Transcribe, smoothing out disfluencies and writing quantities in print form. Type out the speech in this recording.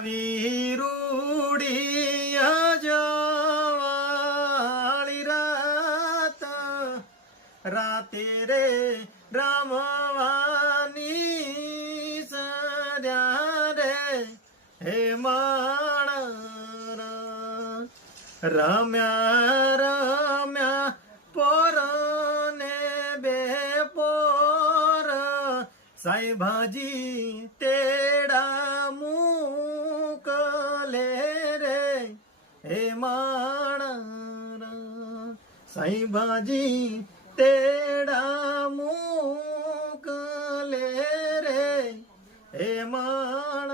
આવી રૂડી અજવાળી રાત રાતે રે રામવાની સર્યા રે હે માણ રમ્યા રમ્યા પોર ને બે પોર સાઈભાજી તેડા મૂકલે રે હે માણ સાઈભાજી તેડા મૂકલે રે હે માણ